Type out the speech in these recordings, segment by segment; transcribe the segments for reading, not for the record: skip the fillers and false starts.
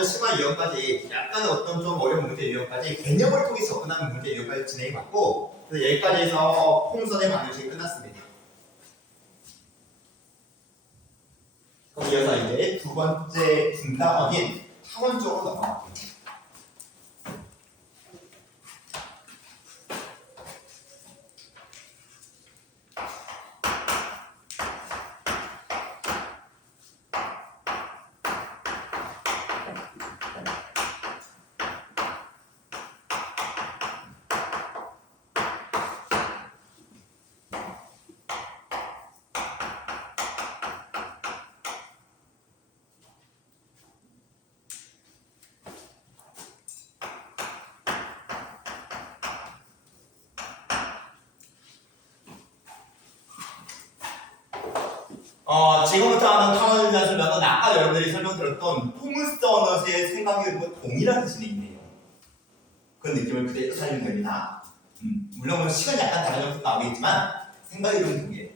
먼저 시간 유형까지 약간 어떤 좀 어려운 문제 유형까지 개념을 통해 접근하는 문제 유형까지 진행해봤고, 그래서 여기까지 해서 풍선의 방정식이 끝났습니다. 그럼 이어서 이제 두 번째 분담원인 타원 쪽으로 넘어갈게요. 지금부터 하는 타원에 대한 설명은 아까 여러분들이 설명드렸던 포물선의 생각과 동일한 진행이에요. 그 느낌을 그대로 살리면 됩니다. 물론 뭐 시간이 약간 다른 점도 나오겠지만 생각이 좀 동일해요.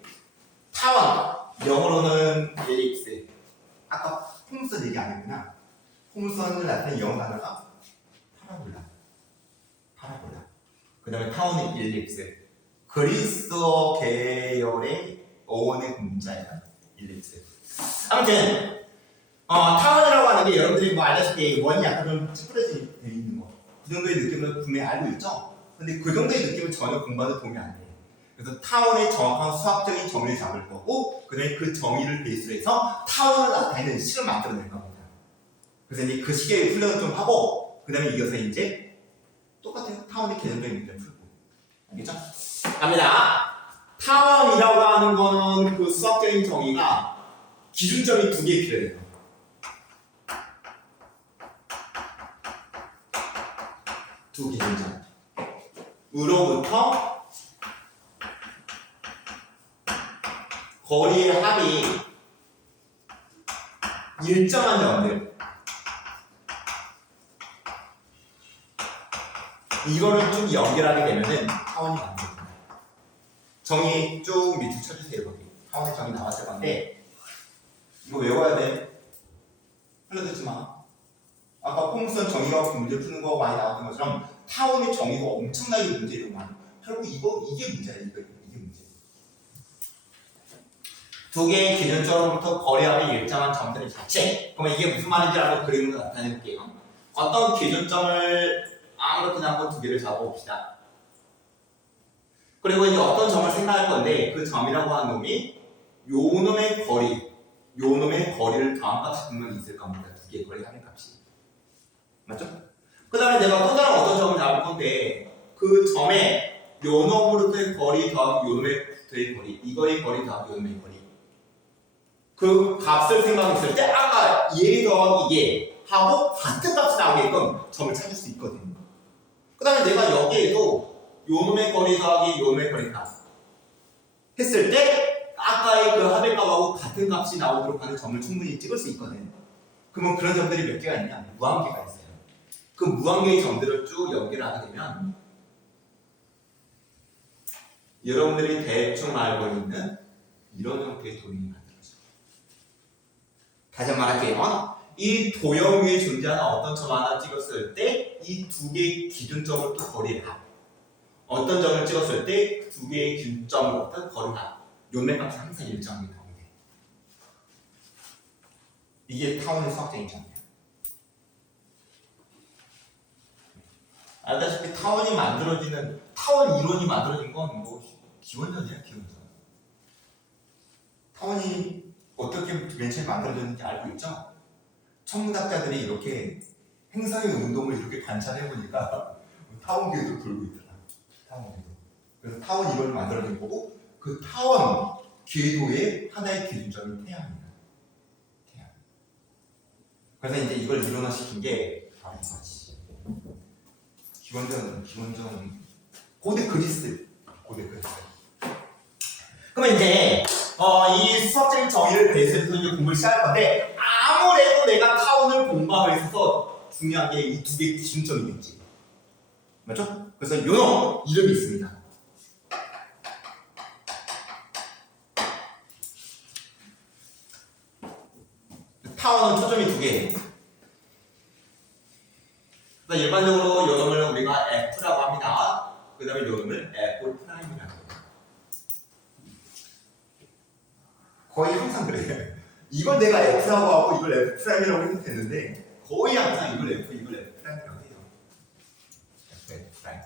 타원, 영어로는 엘립스. 아까 포물선 얘기 안 했구나. 포물선을 나타내는 영어 단어가 파라볼라. 그 다음에 타원은 엘립스. 그리스어 계열의 어원의 문자예요. 일립스. 아무튼 타원이라고 하는 게 여러분들이 뭐 알다시피 원이 약간 좀 찌푸려져 있는 거, 그 정도의 느낌을 분명히 알고 있죠. 근데 그 정도의 느낌은 전혀 공부하는 도움이 안 돼요. 그래서 타원의 정확한 수학적인 정의를 잡을 거고, 그다음에 그 정의를 베이스로 해서 타원을 나타내는 식을 만들어낼 겁니다. 그래서 이제 그 식의 훈련을 좀 하고, 그다음에 이어서 이제 똑같아요. 타원의 개념적인 문제를 풀고, 알겠죠? 갑니다. 타원이라고 하는 거는 그 수학적인 정의가 기준점이 두 개 필요해요. 두 기준점. 으로부터 거리의 합이 일정한 점들. 이거를 쭉 연결하게 되면은 타원이 만들어요. 정의 쭉 밑으로 쳐주세요. 거기 타원의 정의 나왔을 건데 이거 외워야 돼. 흘러듣지 마. 아까 포물선 정의가 문제 푸는 거 많이 나왔던 것처럼 타원의 정의가 엄청나게 문제로 많아. 결국 이게 문제야. 이게 문제. 두 개의 기준점으로부터 거리합이 일정한 점들의 자체. 그러면 이게 무슨 말인지 알고 그림으로 나타내볼게요. 어떤 기준점을 아무렇게나 한번 두 개를 잡아봅시다. 그리고 이제 어떤 점을 생각할 건데 그 점이라고 하는 놈이 요 놈의 거리를 더한 값이 분명히 있을 겁니다. 두 개의 거리 합의 값이. 맞죠? 그 다음에 내가 또 다른 어떤 점을 잡을 건데 그 점에 요 놈으로부터의 거리 더하기 요 놈의 거리, 이거의 거리 더하기 요 놈의 거리. 그 값을 생각했을 때 아까 얘 더하기 얘 하고 같은 값이 나오게끔 점을 찾을 수 있거든요. 그 다음에 내가 여기에도 요 놈의 거리 더하기 요 놈의 거리 값 했을 때 아까의 그 합의 값하고 같은 값이 나오도록 하는 점을 충분히 찍을 수 있거든요. 그러면 그런 점들이 몇 개가 있냐? 무한개가 있어요. 그 무한개의 점들을 쭉 연결하게 되면 여러분들이 대충 알고 있는 이런 형태의 도형이 만들어져요. 다시 한번 말할게요. 이 도형 위에 존재하는 어떤 점 하나 찍었을 때 이 두 개의 기준점을 또 거리를 합. 어떤 점을 찍었을 때 두 개의 기준점으로부터 거리를 합. 요네 값이 항상 일정하게 나오게 돼. 이게 타원의 수학적인 점이에요. 알다시피 타원 이론이 만들어진 건 뭐 기원전이야, 기원전. 타원이 어떻게 맨 처음에 만들어졌는지 알고 있죠? 천문학자들이 이렇게 행성의 운동을 이렇게 관찰해보니까 타원 궤도 돌고 있더라. 타원 궤도. 그래서 타원 이론을 만들어진 거고 그 타원 궤도의 하나의 기준점이 태양입니다. 태양. 그래서 이제 이걸 이론화시킨 게 바로 이거지. 기원전 고대 그리스. 그러면 이제 이 수학적인 정의를 베이스로 이제 공부를 시작할 건데 아무래도 내가 타원을 공부하고 있어서 중요한 게 이 두 개의 기준점이겠지. 맞죠? 그래서 요 이름이 있습니다. 타원은 초점이 두 개예요. 그래서 일반적으로 요 놈을 우리가 F라고 합니다. 그 다음에 요 놈을 F 프라임이라고 해요. 거의 항상 그래요. 이걸 내가 F라고 하고 이걸 F 프라임이라고 해도 되는데 거의 항상 이걸 F 프라임이라고 해요. F 프라임.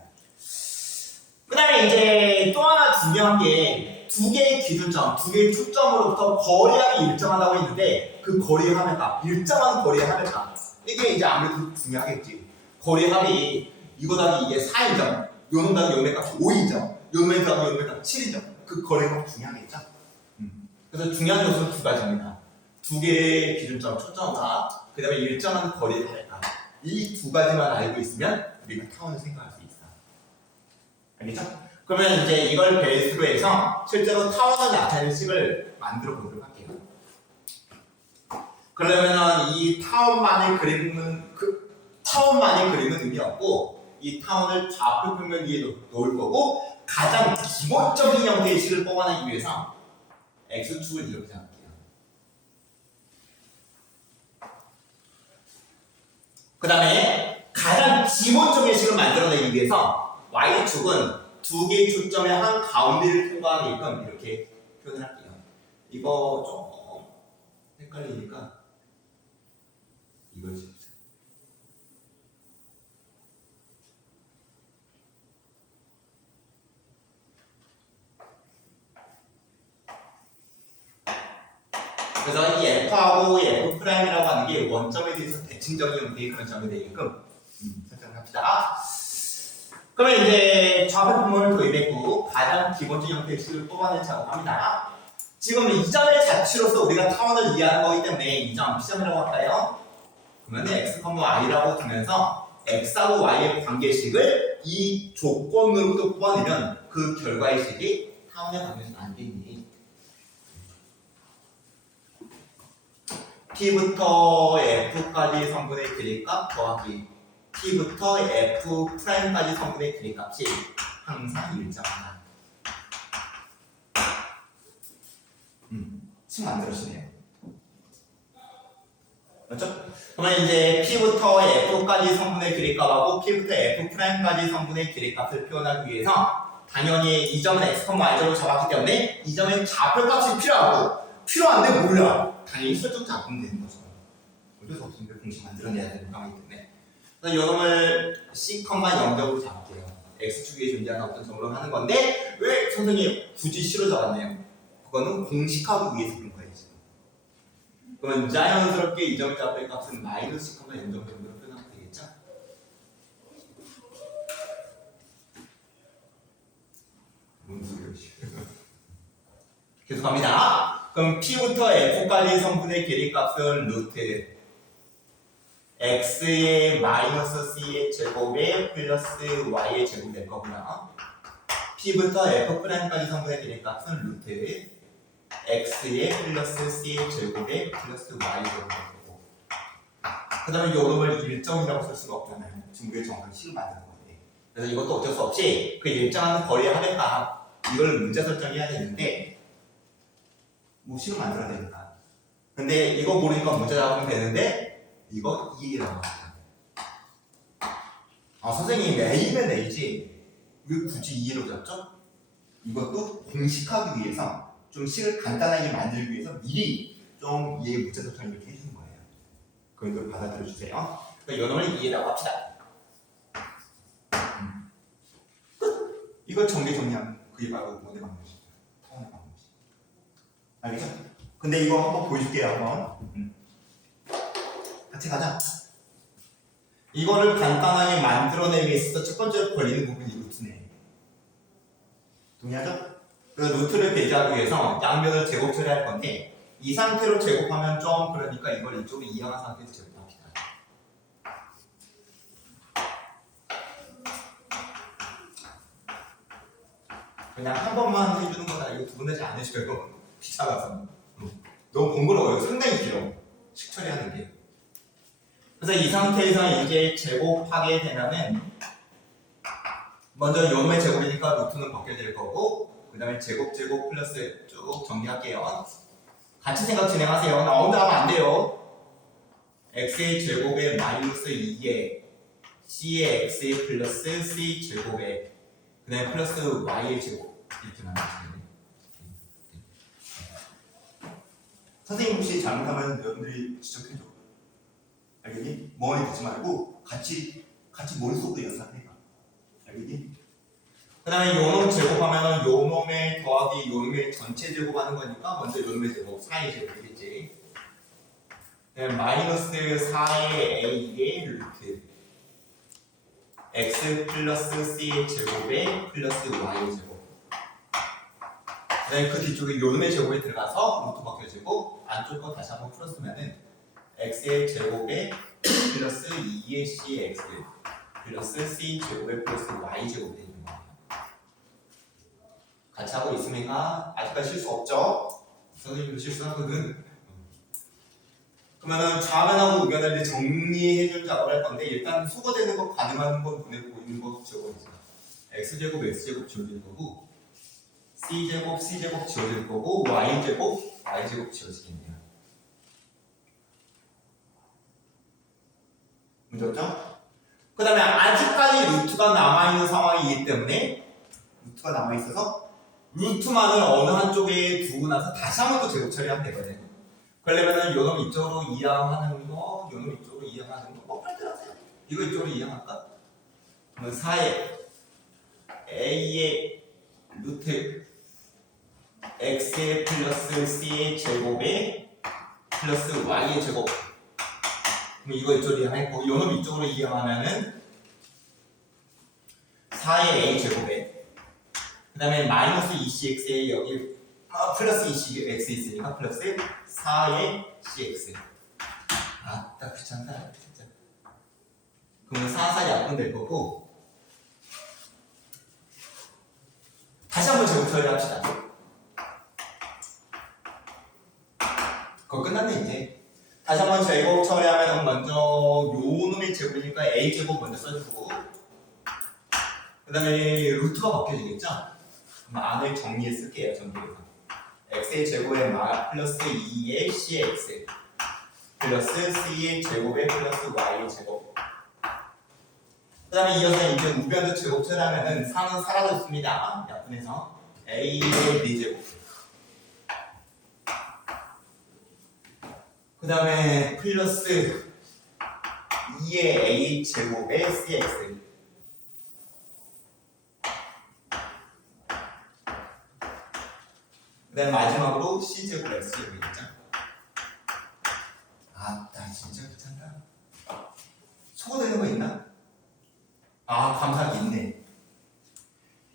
그 다음에 이제 또 하나 중요한 게 두 개의 기준점, 두 개의 초점으로부터 거리함이 일정하다고 했는데 그 거리함의 값, 일정한 거리의 합의 값 이게 이제 아무래도 중요하겠지. 거리합이 이거 더하기 이게 4이죠. 요놈 더하기 요놈의 값이 5이죠. 요놈의 더하기 요놈의 값이 7이죠. 그 거리값 중요하겠죠. 그래서 중요한 요소는 두 가지입니다. 두 개의 기준점, 초점과 그 다음에 일정한 거리의 합의 값. 이 두 가지만 알고 있으면 우리가 타원을 생각할 수 있어. 알겠죠? 그러면 이제 이걸 베이스로 해서 실제로 타원을 나타내는 식을 만들어 보도록 할게요. 그러면은 이 타원만의 그림은 의미 없고 이 타원을 좌표 평면 위에 놓을 거고 가장 기본적인 형태의 식을 뽑아내기 위해서 x축을 이렇게 잡을게요. 그 다음에 가장 기본적인 식을 만들어내기 위해서 y축은 두 개의 초점의 한 가운데를 통과하게끔 이렇게 표현을 할게요. 이거 좀 헷갈리니까 이걸 지우자. 그래서 이 F하고 F 프라임이라고 하는 게 원점에 대해서 대칭적인 형태의 그런 점이 되게끔 설정을 합시다. 그러면 이제 좌표 분모를 도입했고 가장 기본적인 형태의 식을 뽑아낸 작업합니다. 지금 이 점의 자취로서 우리가 타원을 이해하는 거기 때문에 이 점 P점이라고 할까요? 그러면 x, y라고 두면서 x하고 y의 관계식을 이 조건으로부터 뽑아내면 그 결과의 식이 타원의 관계식 아니겠니? P부터 F까지 성분의 길이값 더하기 P부터 F 프라임까지 성분의 길이값이 항상 일정하다. 식 만들어지네요. 맞죠? 그러면 이제 P부터 F까지 성분의 길이값하고 P부터 F 프라임까지 성분의 길이값을 표현하기 위해서 당연히 이 점은 x, y점으로 잡았기 때문에 이 점의 좌표값이 필요한데 몰라. 당연히 설정 잡으면 되는 거죠. 어쩔 수 없으니까 공식 만들어내야 되는 상황이기 때문에. 그래서 이 놈을 c, 0점으로 잡을게요. x축 위에 존재하는 어떤 점으로 하는 건데 왜 선생님 굳이 C로 잡았네요? 그거는 공식하기 위해서 그런 거예요. 지금. 그러면 자연스럽게 이 점의 좌표의 값은 마이너스 c, 0점 정도로 표현하면 되겠죠? 뭔 소리야? 계속합니다. 그럼 P부터 F까지 성분의 길이값은 루트 X의 마이너스 C의 제곱에 플러스 Y의 제곱이 될 거고요. P부터 F'까지 성분의 길이값은 루트 X의 플러스 C의 제곱에 플러스 Y의 제곱이 될 거고 그 다음에 요놈을 일정이라고 쓸 수가 없잖아요. 지금 우리가 정확한 식을 만드는 건데 그래서 이것도 어쩔 수 없이 그 일정한 거리의 합의값 이걸 문자 설정해야 되는데 뭐 식을 만들어야 되니까 근데 이거 모르니까 문자 잡으면 되는데 이거 2라고 합니다. 선생님 A면 A지 왜 굳이 2로 잡죠? 이것도 공식하기 위해서 좀 식을 간단하게 만들기 위해서 미리 좀 이해 문자 설정 이렇게 해주는 거예요. 그걸 받아들여 주세요. 그러니까 이 놈을 2라고 합시다. 끝! 이거 정리하면 그게 바로 모델 방법이죠. 타원의 방법이죠. 알겠죠? 근데 이거 한번 보여줄게요. 한번. 같이 가자. 이거를 간단하게 만들어내기 위해서 첫 번째로 걸리는 부분이 루트네. 동의하죠? 그래서 루트를 배제하기 위해서 양변을 제곱 처리할 건데 이 상태로 제곱하면 좀 그러니까 이걸 이쪽으로 이항한 상태에서 제곱합시다. 그냥 한 번만 해주는 거다. 이거 두 번 하지 않으셔요. 귀찮아서. 너무 번거로워요. 상당히 길어. 식 처리하는 게. 그래서 이 상태에서 이제 제곱하게 되면은 먼저 요놈의 제곱이니까 루트는 벗게 될 거고 그 다음에 제곱 플러스 쭉 정리할게요. 같이 생각 진행하세요. 나 아무도 하면 안 돼요. x의 제곱에 마이너스 2에 C의 X 플러스 C 제곱에 그 다음에 플러스 Y의 제곱 이렇게 만들어지네. 선생님 혹시 잘못하면 여러분들이 지적해줘. 알겠니? 멍하니 듣지 말고 같이 머릿속으로 연습해봐. 알겠니? 그 다음에 요놈 제곱하면 요놈의 더하기 요놈의 전체 제곱하는 거니까 먼저 요놈의 제곱 4의 제곱이겠지. 그 다음에 마이너스 4의 A의 루트 X 플러스 C의 제곱에 플러스 Y의 제곱. 그 다음에 그 뒤쪽에 요놈의 제곱에 들어가서 루트 벗겨지고 안쪽 거 다시 한번 풀었으면은 X의 제곱에 플러스 2의 CX 플러스 C 제곱에 플러스 Y 제곱이 되는 거예요. 같이 하고 있으니까 아직까지 실수 없죠? 선생님도 실수하거든. 그러면은 좌변하고 우변을 이제 정리해줄 작업을 할 건데 일단 수거되는 거 가능한 거 보내고 있는 거 지워버리자. X제곱 X제곱 지워질 거고 C제곱 C제곱 지워질 거고 Y제곱 Y제곱 지워지겠네요. 문제 없죠? 그 다음에 아직까지 루트가 남아있는 상황이기 때문에 루트가 남아있어서 루트만을 어느 한쪽에 두고 나서 다시 한 번 더 제곱 처리하면 되거든. 그러려면은 요놈 이쪽으로 이항하는 거, 요놈 이쪽으로 이항하는 거, 뭐 빨리 하세요. 이거 이쪽으로 이항할까? 그러면 4의 A의 루트 X의 플러스 C의 제곱에 플러스 Y의 제곱. 그럼 이거 이쪽으로 이항했고, 요놈 이쪽으로 이항하면은 4의 A 제곱에 그 다음에 마이너스 2cx에 여기 플러스 2cx 있으니까 플러스 4의 cx. 딱 귀찮다 진짜. 그러면 4, 4 약분될 거고 다시 한번 제곱 처리합시다. 그거 끝났네 이제. 다시 한번 제곱 처리하면 먼저 요놈의 제곱이니까 a 제곱 먼저 써주고 그 다음에 루트가 바뀌어지겠죠? 그럼 안을 정리해 쓸게요. 정리해서 x의 제곱에 플러스 2의 cx 플러스 c의 제곱에 플러스 y의 제곱. 그 다음에 이어서 이제 우변도 제곱 처리하면은 4는 사라졌습니다. 약분해서 a의 4제곱 그 다음에 플러스 2의 a 제곱에 cx 그 다음에 마지막으로 c제곱 x제곱이겠죠? 나 진짜 귀찮다. 소거되는 거 있나? 감사하게 있네.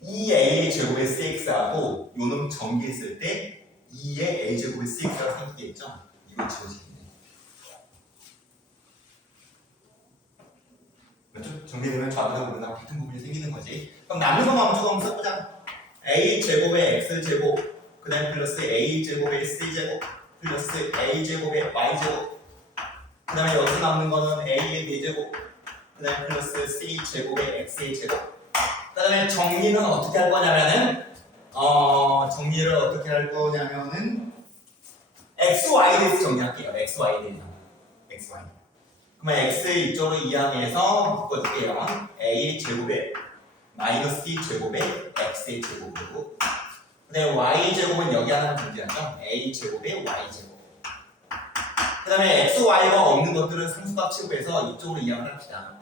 2a 제곱의 cx하고 요놈 전개했을 때 2의 a 제곱의 cx가 생기겠죠? 이거 지워지겠네. 그렇죠? 정리되면 좌변하고 우변하고 같은 부분이 생기는 거지. 그럼 남은 것만 조금 써보자. a 제곱의 x 제곱 그 다음에 플러스 a제곱의 c제곱 플러스 a제곱의 y제곱 그 다음에 여기서 남는 거는 a의 4제곱 그 다음에 플러스 c제곱의 x의 제곱. 그 다음에 정리는 어떻게 할 거냐면은 정리를 어떻게 할 거냐면은 xy에 대해서 정리할게요. xy에 대해서 xy. 그러면 x 이쪽으로 이항해서 묶어줄게요. a의 제곱에 마이너스 c 제곱에 x의 제곱이고 네, y제곱은 여기 하나 존재하죠. a제곱에 y제곱. 그 다음에 xy가 없는 것들은 상수값 취급해서 이쪽으로 이항을 합시다.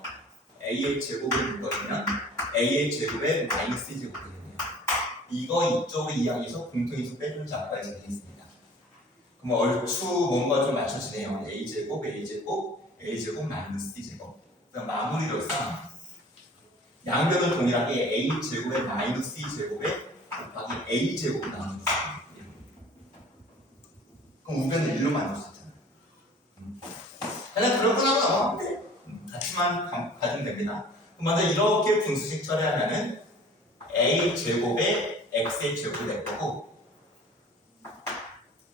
a의 제곱을 묶어주면 a의 제곱에 마이너스 c제곱이 되겠네요. 이거 이쪽으로 이항해서 공통인수 빼주는 작업까지 되겠습니다. 그럼 얼추 뭔가 좀 맞춰지네요. a제곱, a제곱, a제곱, 마이너스 c제곱. 그다음 마무리로서 양변을 동일하게 a제곱에 마이너스 c제곱에 곱하기 a제곱 나눠주세요. 그럼 우변을 1로 만들 수 있잖아요. 그냥 그럴 거라고 나오면 돼. 같이만 가지면 됩니다. 그럼 먼저 이렇게 분수식 처리하면은 a제곱에 x의 제곱이 될 거고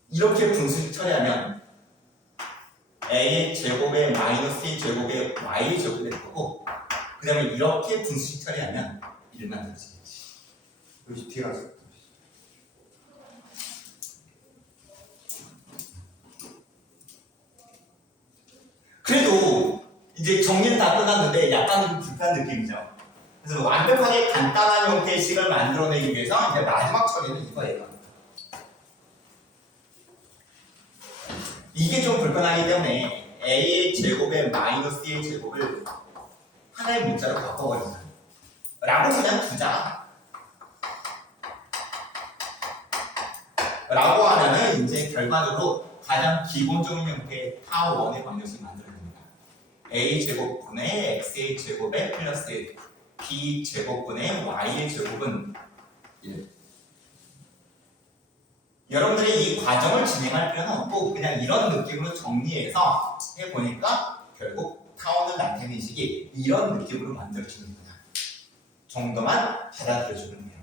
이렇게 분수식 처리하면 a의 제곱에 마이너스 c 제곱에 y의 제곱이 될 거고 그 다음에 이렇게 분수식 처리하면 1 만들어지겠지. 여기 뒤에 가서 그래도 이제 이제 정리는 다 끝났는데 약간 좀 불편한 느낌이죠. 그래서 완벽하게 간단한 형태의 식을 만들어내기 위해서 이제 마지막 처리는 이거예요. 이게 좀 불편하기 때문에 a의 제곱에 마이너스 b의 제곱을 하나의 문자로 바꿔버린다. 라고 그냥 두자. 라고 하면은 이제 결과적으로 가장 기본적인 형태의 타원의 방정식을 만들어냅니다. a 제곱분의 x의 제곱에 플러스 b 제곱분의 y의 제곱은 1. 여러분들이 이 과정을 진행할 필요는 없고 그냥 이런 느낌으로 정리해서 해보니까 결국 타원을 나타내는 식이 이런 느낌으로 만들어지는 거다. 정도만 받아들여주면 돼요.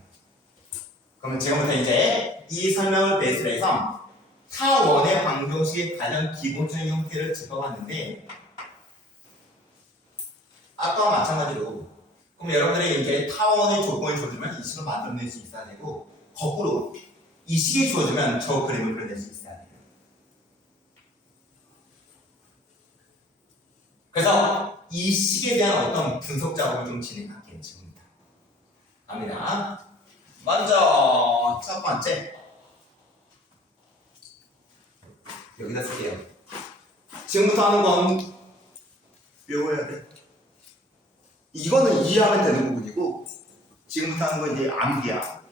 그러면 지금부터 이제 이 설명을 베이스로 해서 타원의 방정식의 가장 기본적인 형태를 짚어봤는데 아까와 마찬가지로 그럼 여러분들이 이제 타원의 조건을 줘주면 이 식을 만들어낼 수 있어야 되고 거꾸로 이 식이 주어지면 저 그림을 그려낼 수 있어야 돼요. 그래서 이 식에 대한 어떤 분석 작업을 좀 진행할게요. 지금부터 갑니다. 먼저 첫 번째 여기다 쓸게요. 지금부터 하는 건 외워야 돼. 이거는 이해하면 되는 부분이고 지금부터 하는 건 이제 암기야.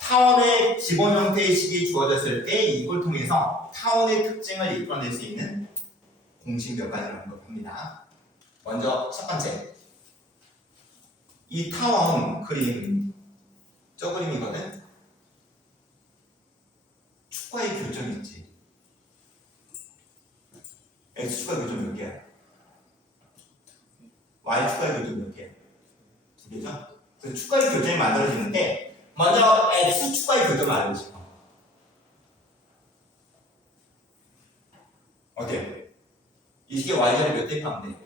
타원의 기본 형태의 식이 주어졌을 때 이걸 통해서 타원의 특징을 이끌어낼 수 있는 공식 몇 가지를 언급합니다. 먼저 첫 번째, 이 타원 그림, 저 그림이거든. 축과의 교점이 있지. X축과 교점 몇 개야? Y축과의 교점 몇 개야? 2개죠? 그래서 축과의 교점이 만들어지는데 먼저 X축과의 교점을 알고 싶어. 어때요? 이 식의 Y좌를 몇 대입하면 돼?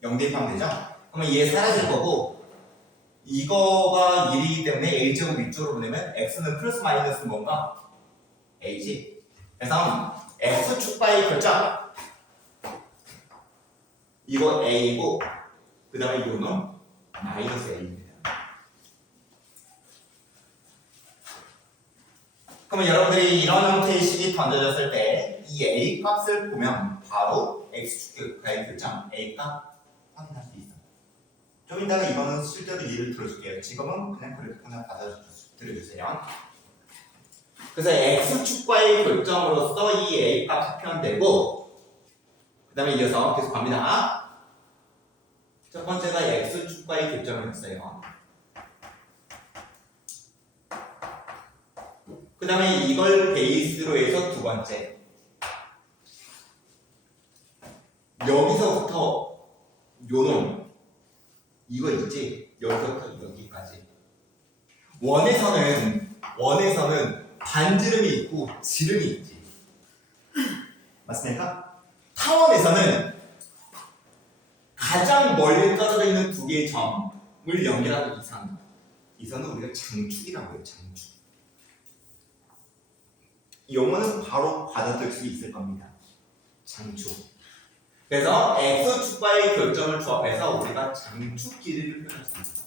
0 대입하면 되죠? 그러면 얘 사라질 거고 이거가 1이기 때문에 A제곱 위쪽으로 보내면 X는 플러스 마이너스 뭔가? A지. 그래서 X축과의 교점 이거 A고 그 다음에 요는 마이너스 A입니다. 그러면 여러분들이 이런 형태의 식이 던져졌을 때 이 A 값을 보면 바로 X축과의 교점 A 값 확인할 수 있어. 좀 이따가 이거는 실제로 예를 들어줄게요. 지금은 그냥 그렇게 그냥 받아들여주세요. 그래서 X축과의 교점으로서 이 A 값이 표현되고 그 다음에 이어서 계속 갑니다. 첫 번째가 X축과의 교점이었어요. 그 다음에 이걸 베이스로 해서 두 번째 여기서부터 요놈 이거 있지? 여기서부터 여기까지 원에서는 반지름이 있고 지름이 있지. 맞습니까? 타원에서는 가장 멀리 떨어져 있는 두 개의 점을 연결하는 이 선은 우리가 장축이라고 해요. 장축. 영어는 바로 받아들일 수 있을 겁니다. 장축. 그래서 X축과의 교점을 조합해서 우리가 장축 길이를 표현할 수 있습니다.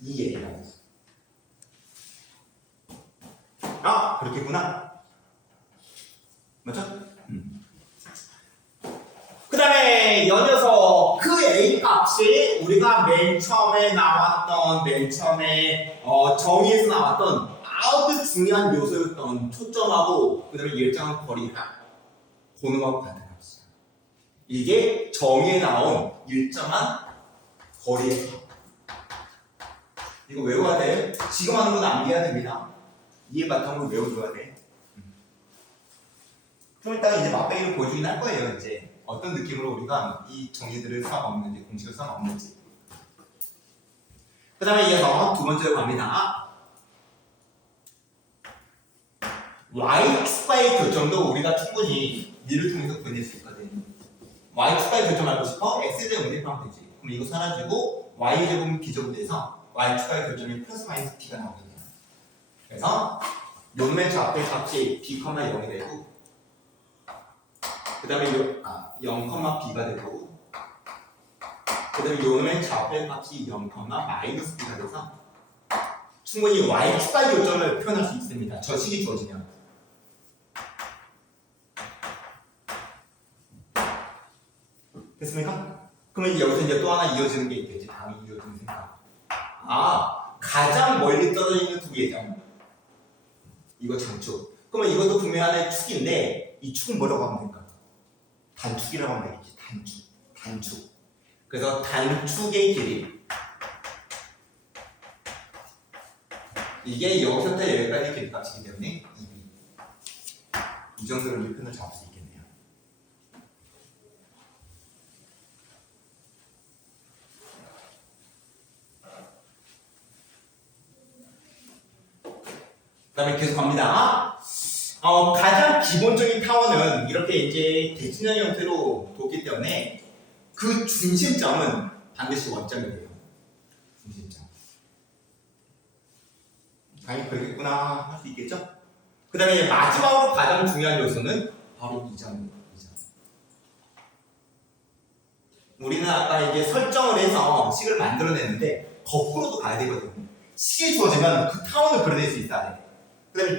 이 A라고 했어. 아, 그렇겠구나. 맞죠? 그 다음에 연이어서 그 A 값이 우리가 맨 처음에 정의에서 나왔던 아주 중요한 요소였던 초점하고 그 다음에 일정한 거리가 고놈하고 같은 값이야. 이게 정의에 나온 일정한 거리의 값. 이거 외워야 돼. 지금 하는 건 암기해야 됩니다. 이해 바탕으로 외워줘야 돼. 좀 이따가 이제 맛배기를 보여주긴 할 거예요. 이제 어떤 느낌으로 우리가 이 정의들을 써먹는지 공식을 써먹는지. 그 다음에 이어서 두 번째로 갑니다. Y축과의 교점도 우리가 충분히 미를 통해서 구해낼 수 있거든. Y축과의 교점 알고 싶어? X에 대해 응대하면 되지. 그럼 이거 사라지고 Y제곱은 B제곱 돼서 Y축과의 교점이 플러스 마이너스 B가 나오거든요. 그래서 요놈의 좌표 값이 B, 0이 되고 다음에 0,b가 되고 그 다음에 요놈의 좌표의 값이 0,-b가 돼서 충분히 y 추가 요점을 표현할 수 있습니다. 저 식이 주어지면. 됐습니까? 그러면 이제 여기서 이제 또 하나 이어지는 게 있겠지. 다음이 이어지는 생각. 가장 멀리 떨어져 있는 두 개점. 이거 장축. 그러면 이것도 분명히 하나의 축인데 이 축은 뭐라고 하면 될까? 단축이라고 하면 되겠지. 단축. 그래서 단축의 길이. 이게 여기서부터 여기까지 길이값이기 때문에 2b. 이 정도로 이 편을 잡을 수 있겠네요. 그 다음에 계속 갑니다. 가장 기본적인 타원은 이렇게 이제 대칭형 형태로 뒀기 때문에 그 중심점은 반드시 원점이 돼요. 중심점. 당연히 그러겠구나 할 수 있겠죠? 그 다음에 마지막으로 가장 중요한 요소는 바로 이 점입니다. 우리는 아까 이제 설정을 해서 식을 만들어냈는데 거꾸로도 가야 되거든요. 식이 주어지면 그 타원을 그려낼 수 있어야 돼. 그 다음에